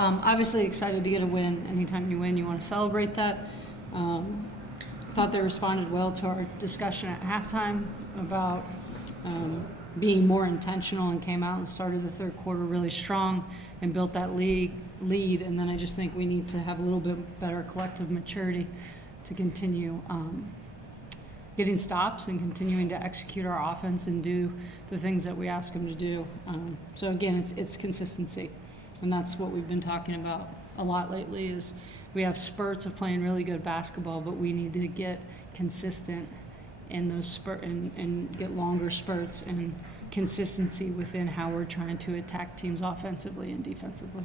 Obviously excited to get a win. Anytime you win, you want to celebrate that. Thought they responded well to our discussion at halftime about being more intentional, and came out and started the third quarter really strong and built that lead. And then I just think we need to have a little bit better collective maturity to continue getting stops and continuing to execute our offense and do the things that we ask them to do. So again, it's consistency, and that's what we've been talking about a lot lately. Is we have spurts of playing really good basketball, but we need to get consistent in those spurts and get longer spurts and consistency within how we're trying to attack teams offensively and defensively.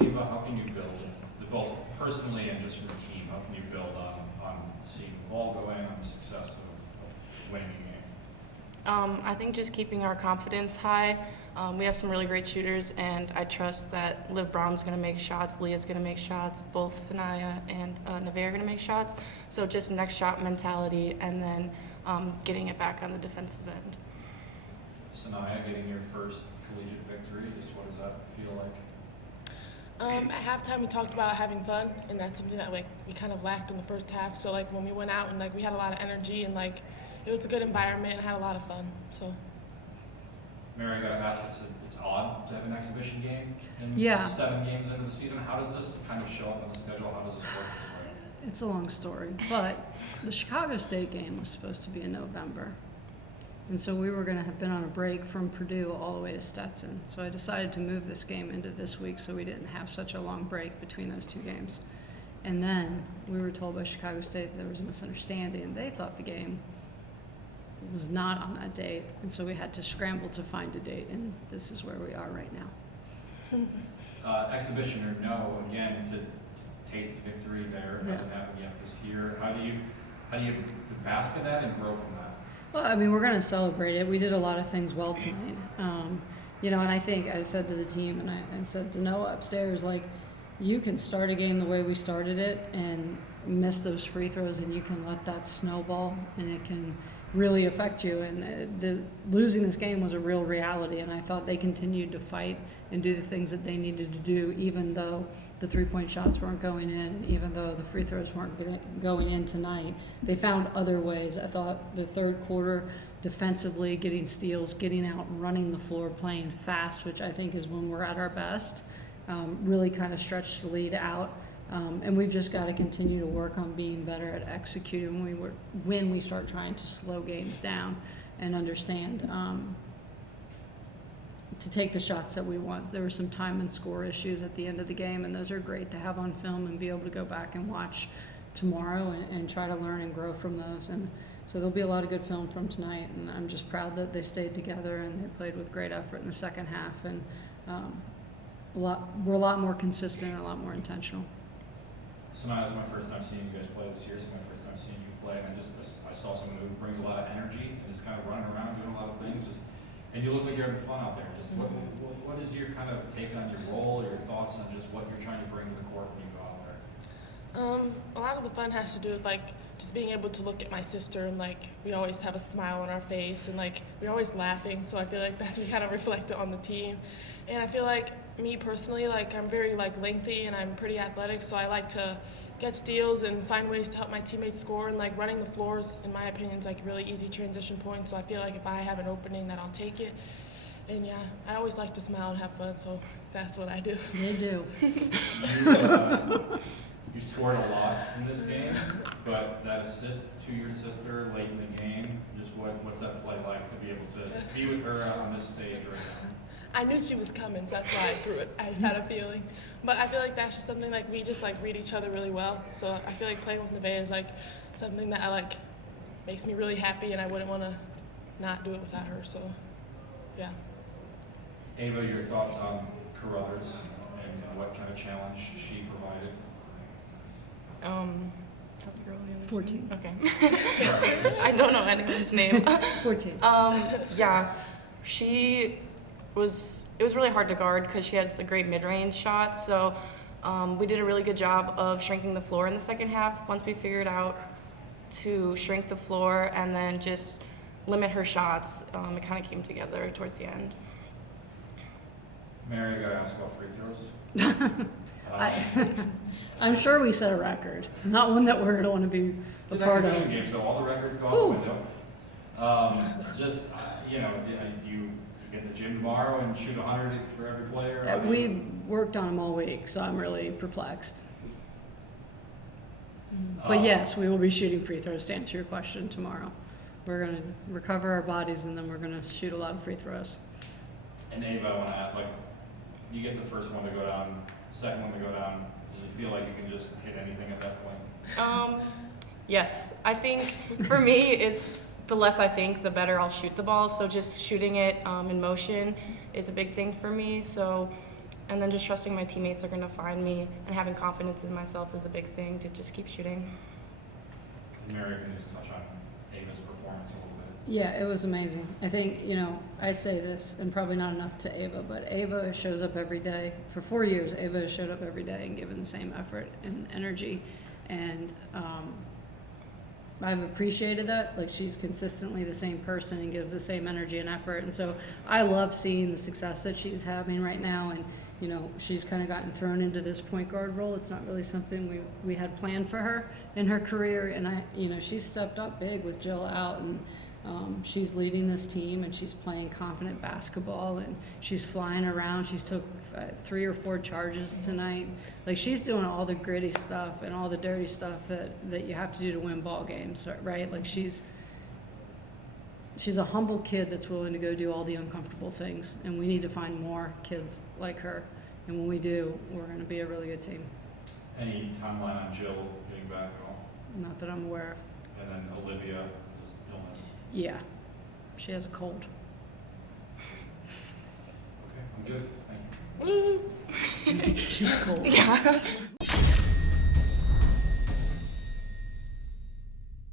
Eva, how can you build, both personally and just from the team, how can you build on seeing the ball go in, on the success of winning a game? I think just keeping our confidence high. We have some really great shooters, and I trust that Liv Brown's going to make shots, Leah's going to make shots, both Sanaya and Nevaeh are going to make shots. So just next shot mentality, and then getting it back on the defensive end. Sanaya, getting your first collegiate victory, just what does that feel like? At halftime, we talked about having fun, and that's something that we kind of lacked in the first half. So when we went out and we had a lot of energy, and it was a good environment and had a lot of fun. So. Mary, I got to ask, it's odd to have an exhibition game in 7 games into the season. How does this kind of show up on the schedule? How does this work this way? It's a long story, but the Chicago State game was supposed to be in November. And so we were going to have been on a break from Purdue all the way to Stetson. So I decided to move this game into this week so we didn't have such a long break between those 2 games. And then we were told by Chicago State that there was a misunderstanding. They thought the game was not on that date, and so we had to scramble to find a date, and this is where we are right now. Exhibition or no, again, to taste victory there, hasn't happened yet this year. How do you bask in that and grow from that? Well, I mean, we're going to celebrate it. We did a lot of things well tonight. And I think I said to the team, and I said to Noah upstairs, you can start a game the way we started it and miss those free throws, and you can let that snowball, and it can really affect you. And losing this game was a real reality, and I thought they continued to fight and do the things that they needed to do, even though the three-point shots weren't going in, and even though the free throws weren't going in tonight. They found other ways. I thought the third quarter, defensively, getting steals, getting out, running the floor, playing fast, which I think is when we're at our best, really kind of stretched the lead out. And we've just got to continue to work on being better at executing when we start trying to slow games down and understand to take the shots that we want. There were some time and score issues at the end of the game, and those are great to have on film and be able to go back and watch tomorrow and try to learn and grow from those. And so there'll be a lot of good film from tonight, and I'm just proud that they stayed together and they played with great effort in the second half. And we're a lot more consistent and a lot more intentional. Sanaya, this is my first time seeing you guys play this year. It's my first time seeing you play, and I saw someone who brings a lot of energy and is kind of running around doing a lot of things. And you look like you're having fun out there. Just what is your kind of take on your role, your thoughts on just what you're trying to bring to the court when you go out there? A lot of the fun has to do with just being able to look at my sister, and we always have a smile on our face, and we're always laughing. So I feel like that's kind of reflected on the team. And I feel like me personally, I'm very lengthy and I'm pretty athletic, so I like to get steals and find ways to help my teammates score. And running the floors, in my opinion, is a really easy transition point. So I feel like if I have an opening, that I'll take it. And yeah, I always like to smile and have fun, so that's what I do. They do. You scored a lot in this game, but that assist to your sister late in the game, just what's that play like to be able to be with her on this stage right now? I knew she was coming, so that's why I threw it. I just had a feeling. But I feel like that's just something we just read each other really well. So I feel like playing with Nevaeh is something that I makes me really happy, and I wouldn't want to not do it without her. So yeah. Ava, your thoughts on Carruthers and what kind of challenge she provided? 14. Okay. I don't know anyone's name. 14. Yeah, it was really hard to guard because she has a great mid-range shot. So we did a really good job of shrinking the floor in the second half. Once we figured out to shrink the floor and then just limit her shots, it kind of came together towards the end. Mary, I gotta ask about free throws. I'm sure we set a record, not one that we're going to want to be It's a an part of. exhibition game, so all the records go out Whew. the window. Just, you know, do you get the gym tomorrow and shoot 100 for every player? I mean, We worked on them all week, so I'm really perplexed. But yes, we will be shooting free throws to answer your question tomorrow. We're going to recover our bodies and then we're going to shoot a lot of free throws. And Ava, I want to ask, like, you get the first one to go down, second one to go down, does it feel like you can just hit anything at that point? Yes, I think for me, it's the less I think, the better I'll shoot the ball. So just shooting it in motion is a big thing for me. So, and then just trusting my teammates are going to find me and having confidence in myself is a big thing to just keep shooting. Mary, can you just touch on Ava's performance a little bit? Yeah, it was amazing. I think, you know, I say this, and probably not enough to Ava, but Ava shows up every day. For 4 years, Ava has showed up every day and given the same effort and energy. And I've appreciated that. Like, she's consistently the same person and gives the same energy and effort. And so I love seeing the success that she's having right now. And, you know, she's kind of gotten thrown into this point guard role. It's not really something we had planned for her in her career. And she's stepped up big with Jill out, and she's leading this team, and she's playing confident basketball, and she's flying around. She's took 3 or 4 charges tonight. Like, she's doing all the gritty stuff and all the dirty stuff that you have to do to win ball games, right? Like, she's a humble kid that's willing to go do all the uncomfortable things, and we need to find more kids like her. And when we do, we're going to be a really good team. Any timeline on Jill getting back at all? Not that I'm aware of. And then Olivia, just illness. Yeah, she has a cold. Okay, I'm good. Thank you. Woo! She's cold. Yeah.